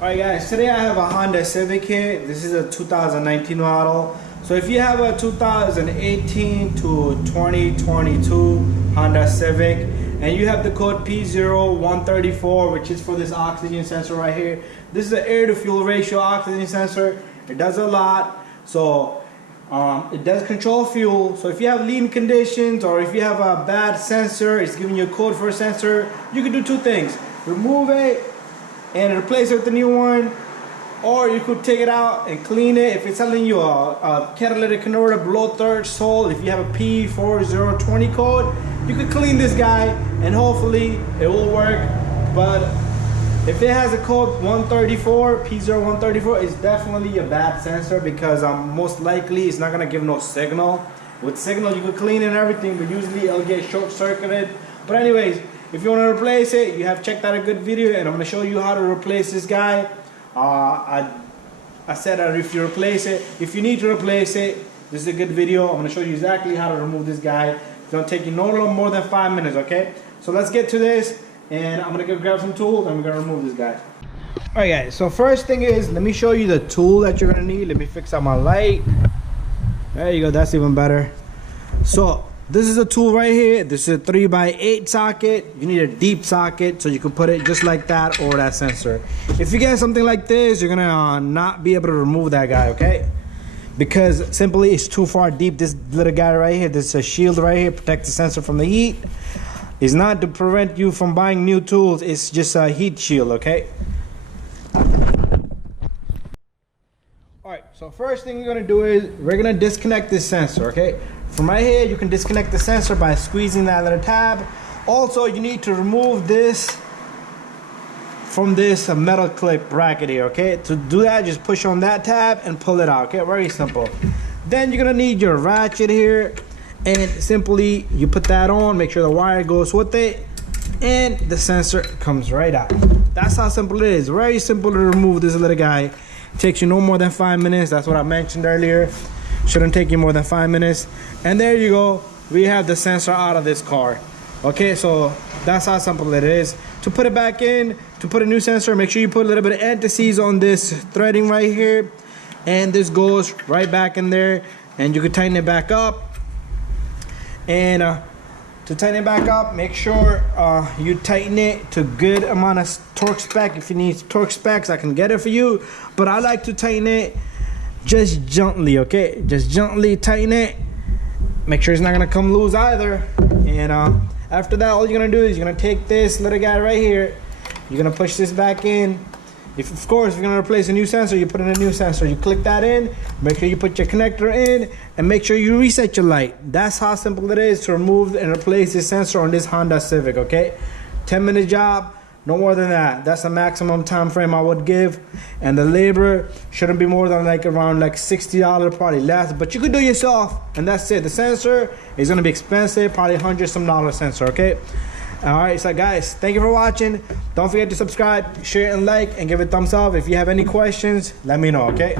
Alright guys, today I have a Honda Civic here. This is a 2019 model. So if you have a 2018 to 2022 Honda Civic and you have the code P0134, which is for this oxygen sensor right here. This is an air to fuel ratio oxygen sensor. It does a lot. So it does control fuel. So if you have lean conditions or if you have a bad sensor, it's giving you a code for a sensor, you can do two things. Remove it and replace it with a new one, or you could take it out and clean it. If it's telling you a catalytic converter below threshold, if you have a P4020 code, you could clean this guy and hopefully it will work. But if it has a code 134, P0134, it's definitely a bad sensor because most likely it's not gonna give no signal. With signal you could clean it and everything, but usually it'll get short-circuited. But anyways, if you want to replace it, you have checked out a good video and I'm going to show you how to replace this guy. I said that if you replace it, if you need to replace it, this is a good video. I'm going to show you exactly how to remove this guy. It's going to take you no more than 5 minutes, okay? So let's get to this and I'm going to go grab some tools and we're going to remove this guy. Alright guys, so first thing is, let me show you the tool that you're going to need. Let me fix up my light. There you go, that's even better. So this is a tool right here. This is a 3x8 socket. You need a deep socket so you can put it just like that or that sensor. If you get something like this, you're gonna not be able to remove that guy, okay? Because simply it's too far deep. This little guy right here, this is a shield right here, protects the sensor from the heat. It's not to prevent you from buying new tools, it's just a heat shield, okay? Alright, so first thing you're gonna do is we're gonna disconnect this sensor, okay? From right here, you can disconnect the sensor by squeezing that little tab. Also, you need to remove this from this metal clip bracket here, okay? To do that, just push on that tab and pull it out, okay? Very simple. Then you're gonna need your ratchet here, and simply you put that on, make sure the wire goes with it, and the sensor comes right out. That's how simple it is. Very simple to remove this little guy. It takes you no more than 5 minutes. That's what I mentioned earlier. Shouldn't take you more than 5 minutes. And there you go, we have the sensor out of this car. Okay, so that's how simple it is. To put it back in, to put a new sensor, make sure you put a little bit of anti-seize on this threading right here, and this goes right back in there, and you can tighten it back up. And to tighten it back up, make sure you tighten it to good amount of torque spec. If you need torque specs, I can get it for you, but I like to tighten it just gently, okay? Just gently tighten it. Make sure it's not gonna come loose either. And after that, all you're gonna do is you're gonna take this little guy right here. You're gonna push this back in. Of course, if you're gonna replace a new sensor, you put in a new sensor. You click that in, make sure you put your connector in, and make sure you reset your light. That's how simple it is to remove and replace this sensor on this Honda Civic, okay? 10-minute job. No more than that. That's the maximum time frame I would give, and the labor shouldn't be more than around $60, probably less, but you could do it yourself, and that's it. The sensor is gonna be expensive, probably $100-some sensor, okay? All right, so guys, thank you for watching. Don't forget to subscribe, share, and like, and give it a thumbs up. If you have any questions, let me know, okay?